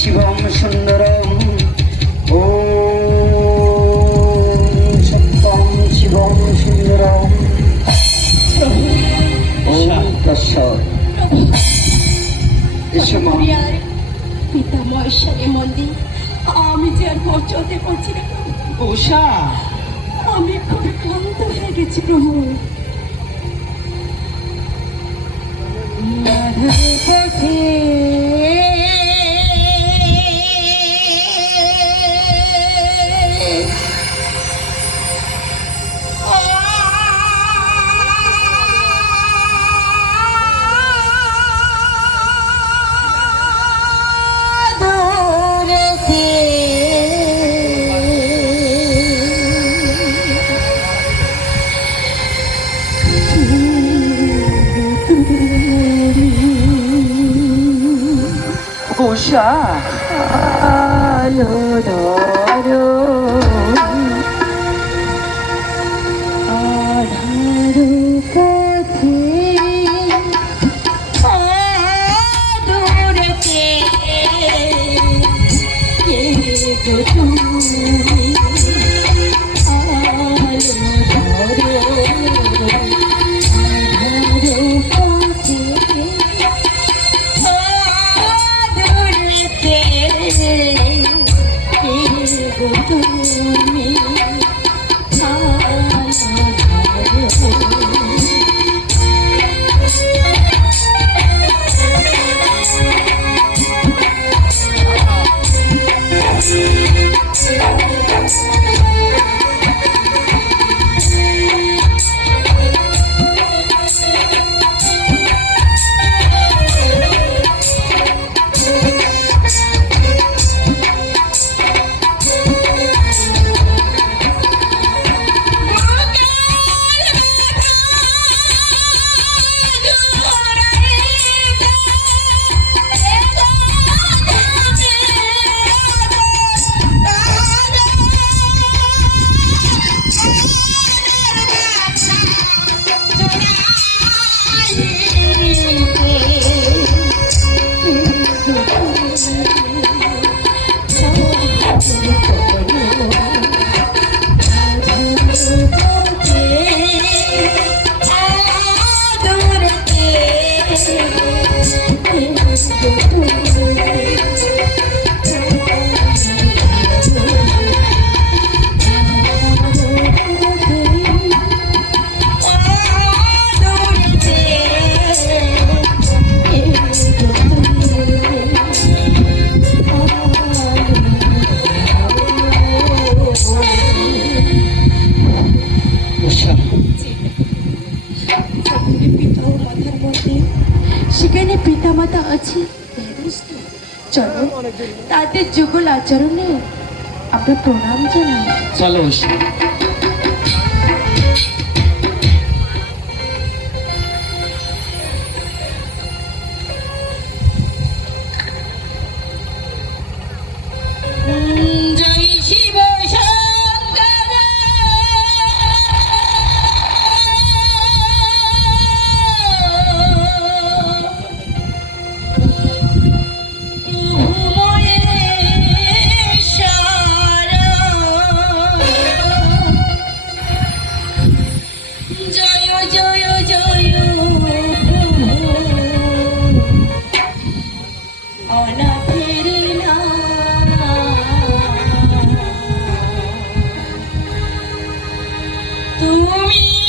শিবম সুন্দরম। ওম সত্যম শিবম সুন্দরম। ওম তৎসৎ। এসো মা। হরিয়ার পিতা মহেশ্বরী মন্দির আমি যে আর পৌঁছতে পারছি না। উষা আমি খুবই ক্লান্ত হয়ে গেছি প্রভু। 샤. 아, 유, 너. উষা পিতা ও মাতার মধ্যে সেখানে পিতা মাতা আছে। চলো তাদের যুগল আচরণে আমরা প্রণাম জানাই। চলো to me.